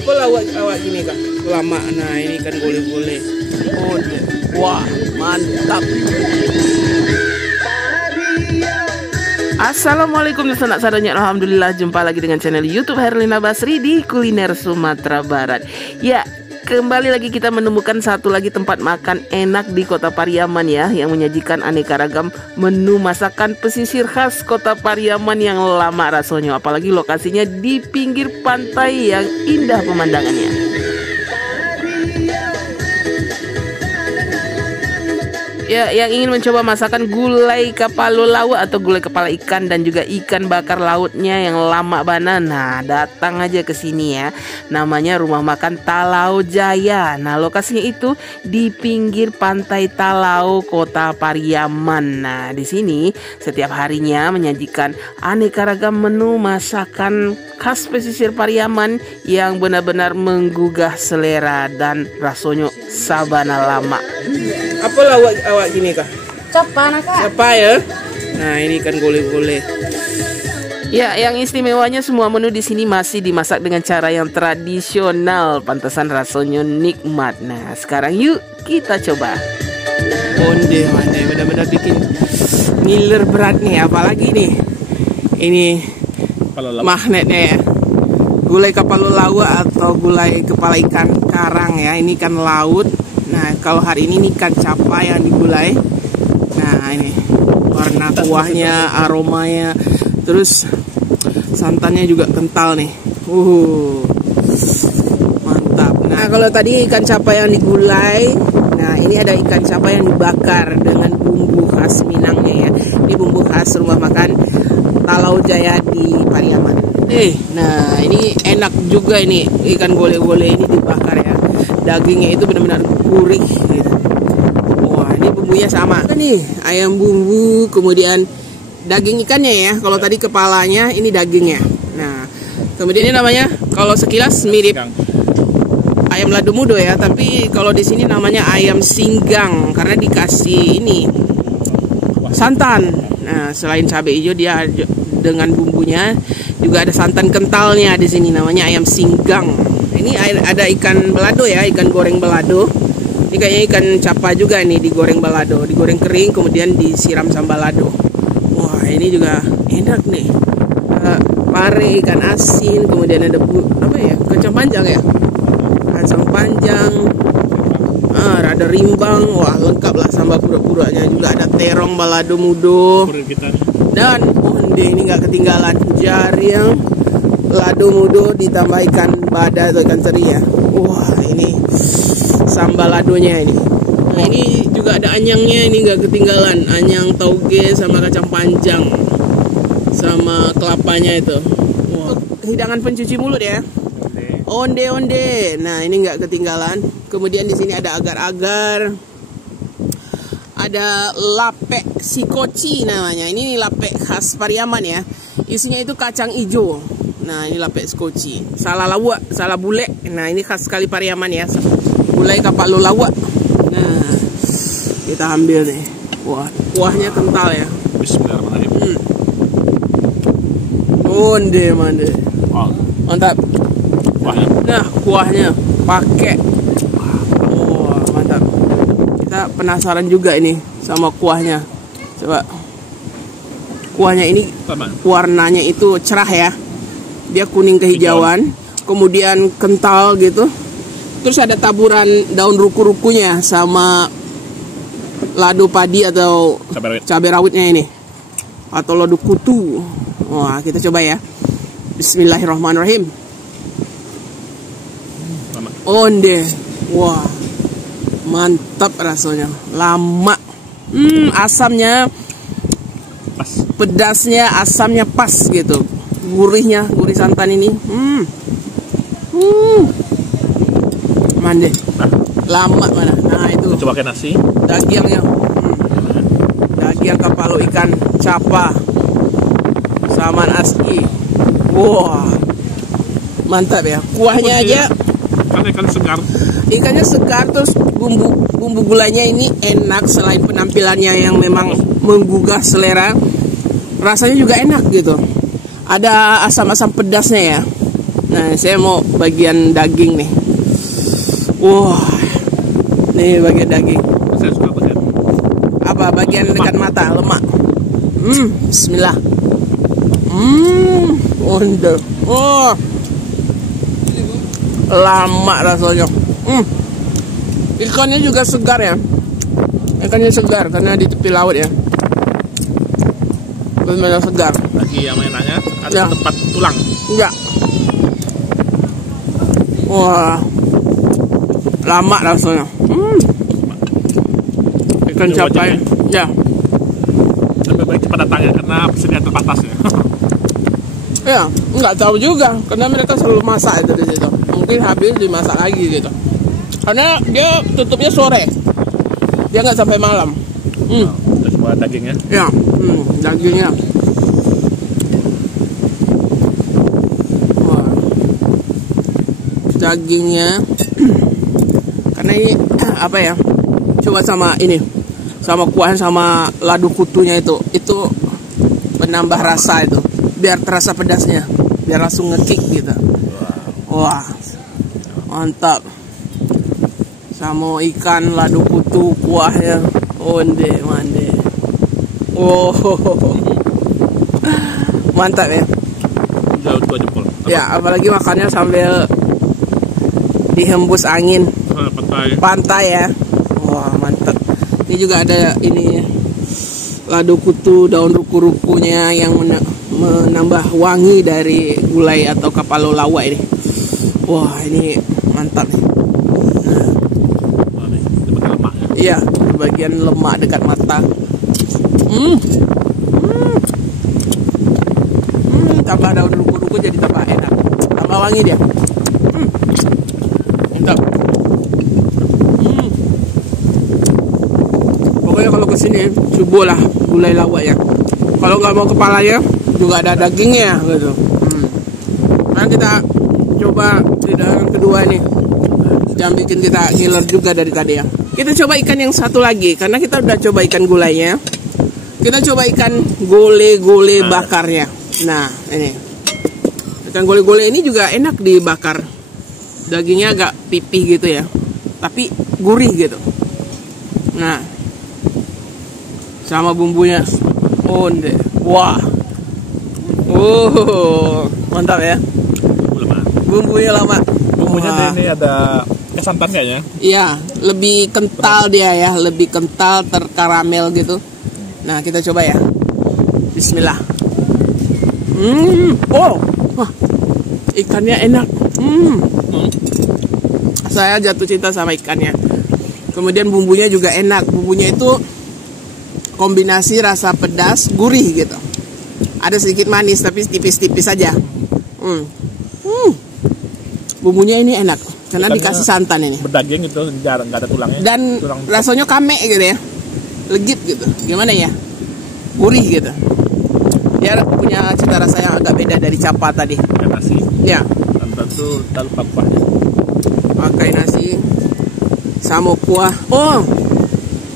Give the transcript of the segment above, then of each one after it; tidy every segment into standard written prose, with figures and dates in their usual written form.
Apa awak gini kan? Lama. Nah, ini kan gulai-gulai. Oh, wah, mantap. Assalamualaikum sanak sadanya. Alhamdulillah, jumpa lagi dengan channel YouTube Herlina Basri di Kuliner Sumatera Barat. Ya, kembali lagi kita menemukan satu lagi tempat makan enak di Kota Pariaman ya, yang menyajikan aneka ragam menu masakan pesisir khas Kota Pariaman yang lama rasanya. Apalagi lokasinya di pinggir pantai yang indah pemandangannya. Ya, yang ingin mencoba masakan gulai kepala laut atau gulai kepala ikan dan juga ikan bakar lautnya yang lama bana, nah datang aja ke sini ya. Namanya Rumah Makan Talau Jaya. Nah, lokasinya itu di pinggir pantai Talau, Kota Pariaman. Nah, di sini setiap harinya menyajikan aneka ragam menu masakan khas pesisir Pariaman yang benar-benar menggugah selera dan rasanya sabana lama. Apa awak gini kah? Capa naka. Capa ya. Nah, ini kan gulai-gulai. Ya, yang istimewanya semua menu di sini masih dimasak dengan cara yang tradisional, pantesan rasanya nikmat. Nah, sekarang yuk kita coba. Onde mande, benar-benar bikin ngiler berat nih, apalagi nih. Ini magnetnya ya. Gulai kepala laut atau gulai kepala ikan karang ya. Ini ikan laut. Nah, kalau hari ini ikan capa yang digulai. Nah, ini warna kuahnya, aromanya, terus santannya juga kental nih. Mantap. Nah, kalau tadi ikan capa yang digulai, nah ini ada ikan capa yang dibakar dengan bumbu khas Minangnya ya. Ini bumbu khas Rumah Makan Talau Jaya di Pariaman. Nah ini enak juga ini ikan gole-gole ini dibakar ya. Dagingnya itu benar-benar gurih gitu. Wah, ini bumbunya sama. Nih ayam bumbu, kemudian daging ikannya ya. Kalau tadi kepalanya, ini dagingnya. Nah, kemudian ini namanya kalau sekilas mirip ayam lado mudo ya, tapi kalau di sini namanya ayam singgang karena dikasih ini santan. Nah, selain cabai hijau dia dengan bumbunya juga ada santan kentalnya di sini, namanya ayam singgang. Ini ada ikan belado ya, ikan goreng belado. Ini kayaknya ikan capa juga nih, digoreng balado, digoreng kering kemudian disiram sambal balado. Wah, ini juga enak nih. Pare ikan asin, kemudian ada apa ya? Kacang panjang ya. Kacang panjang. Ada rimbang, wah lengkap lah sambal pura-puranya, juga ada terong balado mudo. Dan onde ini nggak ketinggalan, jariang lado mudo ditambah ikan bada atau ikan teri ya. Wah, ini sambal ladonya ini. Nah, ini juga ada anyangnya, ini nggak ketinggalan, anyang tauge sama kacang panjang sama kelapanya itu. Wah, hidangan pencuci mulut ya. Onde-onde. Nah, ini nggak ketinggalan. Kemudian di sini ada agar-agar. Ada lapek sikoci namanya. Ini lapek khas Pariaman ya. Isinya itu kacang hijau. Nah, ini lapek sikoci. Salah lawak, salah bule. Nah, ini khas sekali Pariaman ya. Gulai kepala lawak. Nah, kita ambil nih. Wah, kuahnya kental ya. Bismillahirrahmanirrahim. Onde mande. Mantap. Nah, kuahnya pakai. Wah, mantap. Kita penasaran juga ini sama kuahnya. Coba. Kuahnya ini warnanya itu cerah ya. Dia kuning kehijauan, kemudian kental gitu. Terus ada taburan daun ruku-rukunya sama lado padi atau cabai rawitnya ini. Atau lado kutu. Wah, kita coba ya. Bismillahirrahmanirrahim. Onde. Wah. Mantap rasanya. Lama. Asamnya pas. Pedasnya, asamnya pas gitu. Gurihnya, gurih santan ini. Mande. Lama mana? Nah, itu. Coba pakai nasi. Dagingnya. Daging kepala ikan capa. Sama nasi. Wah. Mantap ya. Kuahnya aja. Kan ikan segar. Ikannya segar, terus bumbu gulanya ini enak. Selain penampilannya yang memang menggugah selera, rasanya juga enak gitu. Ada asam-asam pedasnya ya. Nah, saya mau bagian daging nih. Wah, nih bagian daging. Saya suka bagian. Apa bagian dekat mata, lemak. Bismillah. Wonder. Oh, lama rasanya. Ikannya juga segar ya. Ikannya segar karena di tepi laut ya. Benar-benar segar. Lagi yang mainannya ada Ya. tempat tulang. Ya. Wah, lama rasanya. Ikan Coba capai. Ya. Lebih baik cepat datangnya karena persediaan terbatas ya. Ya, nggak tahu juga karena mereka selalu masak itu di situ. Mungkin habis dimasak lagi gitu. Karena dia tutupnya sore. Dia nggak sampai malam. Terus buat dagingnya. Ya, dagingnya. Wah, dagingnya. Karena ini apa ya? Coba sama ini, sama kuah sama ladu kutunya itu menambah rasa itu. Biar terasa pedasnya, biar langsung ngekick gitu. Wah, mantap. Sama ikan ladu kutu kuahnya, onde mande. Oh, mantap ya. Jauh 2 jempol. Ya, apalagi makannya sambil dihembus angin pantai ya. Wah, mantap. Ini juga ada ini ladu kutu daun ruku-rukunya yang menambah wangi dari gulai atau kapalo lawa ini. Wah, ini mantap nih. Wah, nih, di bagian lemak ya. Iya, di bagian lemak dekat mata. Tambah daun ruku-ruku jadi tambah enak. Tambah wangi dia. Mantap. Pokoknya kalau kesini cobalah gulai lawa ya. Kalau nggak mau kepalanya juga ada dagingnya gitu. Nah, kita coba hidangan kedua nih yang bikin kita ngiler juga dari tadi ya. Kita coba ikan yang satu lagi karena kita udah coba ikan gulainya. Kita coba ikan gole-gole bakarnya. Nah, ini ikan gole-gole ini juga enak dibakar. Dagingnya agak pipih gitu ya, tapi gurih gitu. Nah, sama bumbunya, onde, wah, mantap ya. Bumbunya lama. Bumbunya ini ada santan kayaknya. Iya, lebih kental dia ya, lebih kental terkaramel gitu. Nah, kita coba ya. Bismillah. Oh, wah, ikannya enak. Saya jatuh cinta sama ikannya. Kemudian bumbunya juga enak. Bumbunya itu kombinasi rasa pedas, gurih gitu. Ada sedikit manis tapi tipis-tipis aja. Bumbunya ini enak karena ikannya dikasih santan ini. Berdaging gitu, jarang nggak ada tulangnya. Dan rasanya kame gitu ya, legit gitu. Gimana ya? Gurih gitu. Dia punya cita rasa yang agak beda dari capa tadi. Pakai nasi. Ya. Santan tuh tak lupa kuahnya. Pakai nasi sama kuah. Oh,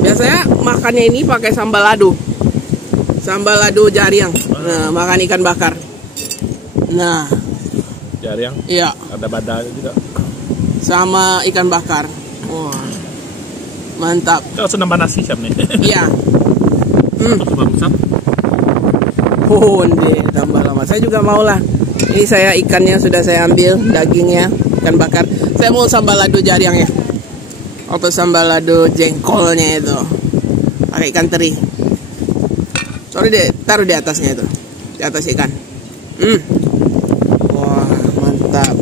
biasanya makannya ini pakai sambal lado. Sambal lado jariang. Nah, makan ikan bakar. Nah, jariang. Iya. Ada badai juga. Sama ikan bakar. Wah, mantap. Kalau senambah nasi siap nih. Iya. Coba besar. Honde tambah lama. Saya juga mau lah. Ini saya ikannya sudah saya ambil, dagingnya ikan bakar. Saya mau sambal lado jariang ya. Atau sambal lado jengkolnya itu. Pakai ikan teri. Sorry deh, taruh di atasnya itu. Di atas ikan. Wah, mantap.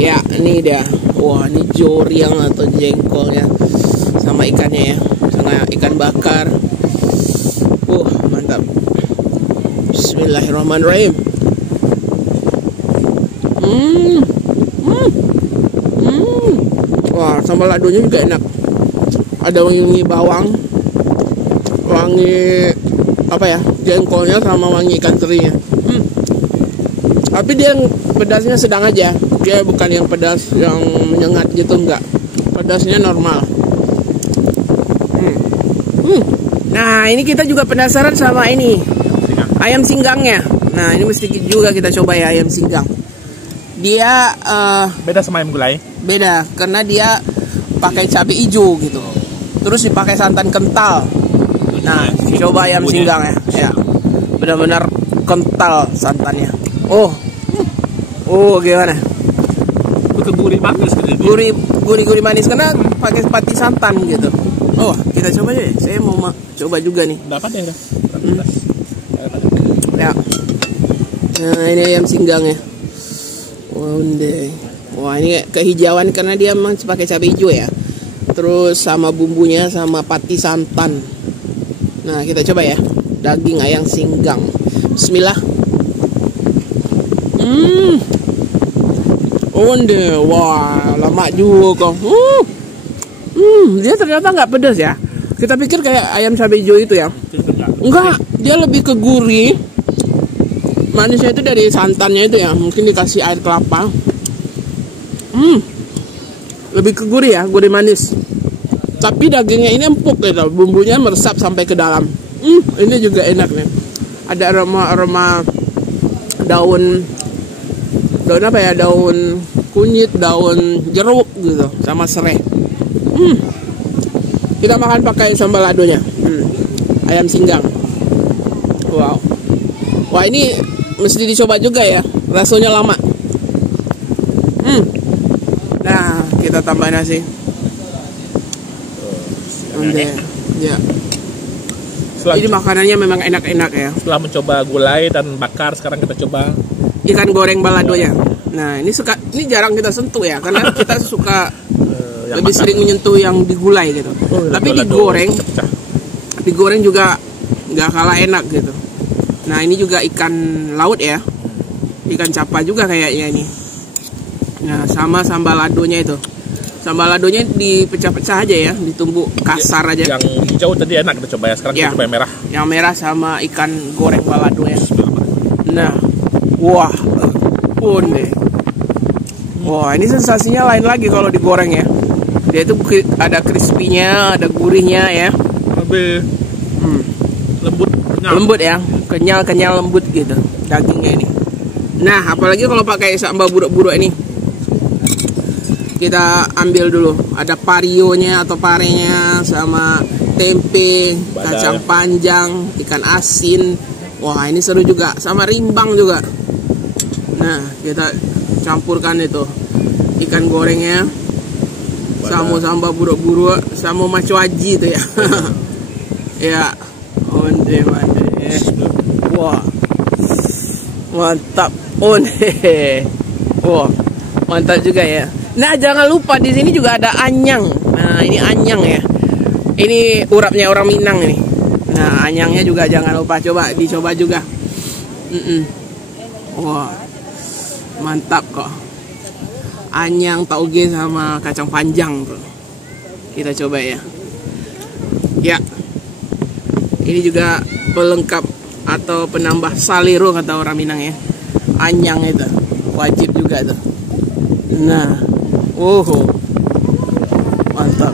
Ya, ini dia. Wah, ini joriang atau jengkolnya sama ikannya ya. Sama ikan bakar. Mantap. Bismillahirrahmanirrahim. Wah, sambal ladonya juga enak. Ada wangi bawang, wangi apa ya, jengkolnya sama wangi ikan terinya. Tapi dia pedasnya sedang aja. Dia bukan yang pedas yang menyengat gitu, enggak. Pedasnya normal. Nah, ini kita juga penasaran sama ini ayam singgangnya. Nah, ini mesti juga kita coba ya ayam singgang. Dia Beda sama ayam gulai. beda karena dia pakai cabai hijau gitu. Terus dipakai santan kental. Nah, coba ayam singgang ya. Ya. Benar-benar kental santannya. Oh, gimana? Gurih manis gitu. Gurih manis karena pakai pati santan gitu. Oh, kita coba aja. Saya mau coba juga nih. Dapat ya? Ya. Nah, ini ayam singgang ya. Wah, ini kehijauan karena dia memang pakai cabai hijau ya. Terus sama bumbunya sama pati santan. Nah, kita coba ya. Daging ayam singgang. Bismillah. Wah, lemak juga kok. Dia ternyata nggak pedas ya. Kita pikir kayak ayam cabai hijau itu ya. Enggak, dia lebih ke gurih. Manisnya itu dari santannya itu ya. Mungkin dikasih air kelapa. Lebih ke gurih ya, gurih manis. Tapi dagingnya ini empuk gitu. Bumbunya meresap sampai ke dalam. Ini juga enak nih. Ada aroma daun apa ya, daun kunyit, daun jeruk gitu, sama serai. Kita makan pakai sambal ladonya. Ayam singgang. Wow. Wah, ini mesti dicoba juga ya. Rasanya lama. Nah, kita tambah nasi. Ya. Jadi makanannya memang enak-enak ya. Setelah mencoba gulai dan bakar, sekarang kita coba ikan goreng baladonya. Nah, ini jarang kita sentuh ya, karena kita suka lebih sering menyentuh yang digulai gitu. Tapi digoreng juga nggak kalah enak gitu. Nah, ini juga ikan laut ya, ikan capa juga kayaknya ini. Nah, sama sambal ladonya itu. Sambal ladonya dipecah-pecah aja ya, ditumbuk kasar aja. Yang hijau tadi enak kita coba ya, sekarang kita coba yang merah. Yang merah sama ikan goreng balado ya. Nah, wah, wah, ini sensasinya lain lagi kalau digoreng ya. Dia itu ada crispy-nya, ada gurihnya ya. Lebih lembut, kenyal. Lembut ya, kenyal lembut gitu dagingnya ini. Nah, apalagi kalau pakai sambal buruk-buruk ini. Kita ambil dulu, ada parionya atau parenya, sama tempe, kacang panjang, ikan asin. Wah, ini seru juga, sama rimbang juga. Nah, kita campurkan itu ikan gorengnya sama sambal buruk-buruk sama macuaji itu ya. Ya, mantap. Wah, mantap. Wah, mantap juga ya. Nah, jangan lupa di sini juga ada anyang. Nah, ini anyang ya. Ini urapnya orang Minang ini. Nah, anyangnya juga jangan lupa dicoba juga. Wah, mantap kok. Anyang, tauge sama kacang panjang tuh. Kita coba ya. Ya. Ini juga pelengkap atau penambah salero kata orang Minang ya. Anyang itu wajib juga tuh. Nah, mantap.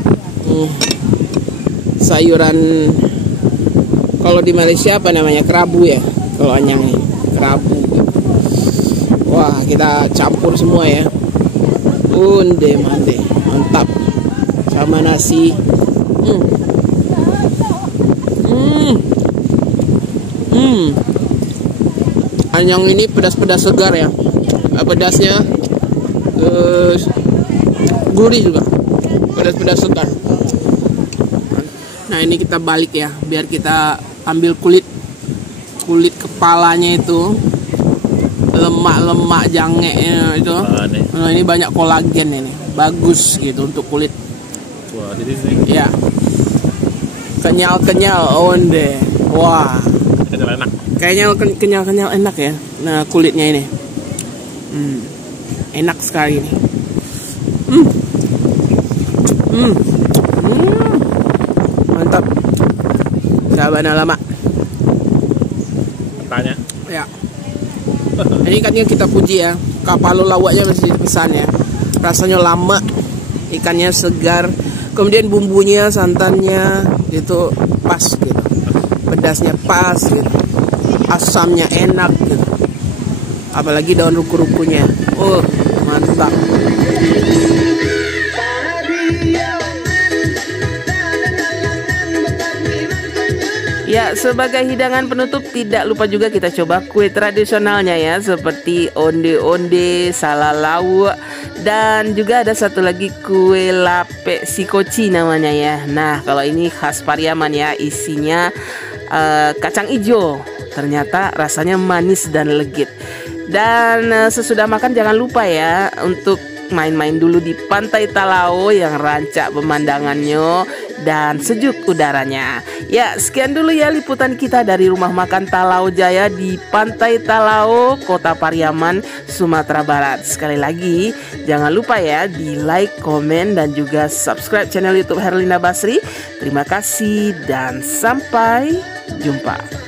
Sayuran kalau di Malaysia apa namanya, kerabu ya. Kalau anyang ini kerabu. Wah, kita campur semua ya. Mantap. Sama nasi. Anyang ini pedas-pedas segar ya. Pedasnya gurih juga. Pedas-pedas segar. Nah, ini kita balik ya, biar kita ambil kulit kepalanya itu, lemak jangeknya itu. Nah, ini banyak kolagen ini, bagus gitu untuk kulit. Wah, di sini. Ya, kenyal onde. Wah, enak. Kayaknya kenyal enak ya. Nah, kulitnya ini, enak sekali ini. Mantap. Sahabat lama. Tanya. Ya. Ini ikannya kita puji ya. Kapal lawaknya masih dipesan ya. Rasanya lama, ikannya segar. Kemudian bumbunya, santannya itu pas gitu. Pedasnya pas gitu. asamnya enak gitu. Apalagi daun ruku-rukunya. Oh, mantap. Ya, sebagai hidangan penutup tidak lupa juga kita coba kue tradisionalnya ya, seperti onde-onde, salalau, dan juga ada satu lagi kue lape sikoci namanya ya. Nah, kalau ini khas Pariaman ya, isinya kacang ijo. Ternyata rasanya manis dan legit. Dan sesudah makan jangan lupa ya untuk main-main dulu di Pantai Talao yang rancak pemandangannya dan sejuk udaranya. Ya, sekian dulu ya liputan kita dari Rumah Makan Talao Jaya di Pantai Talao, Kota Pariaman, Sumatera Barat. Sekali lagi, jangan lupa ya di like, komen, dan juga subscribe channel YouTube Herlina Basri. Terima kasih dan sampai jumpa.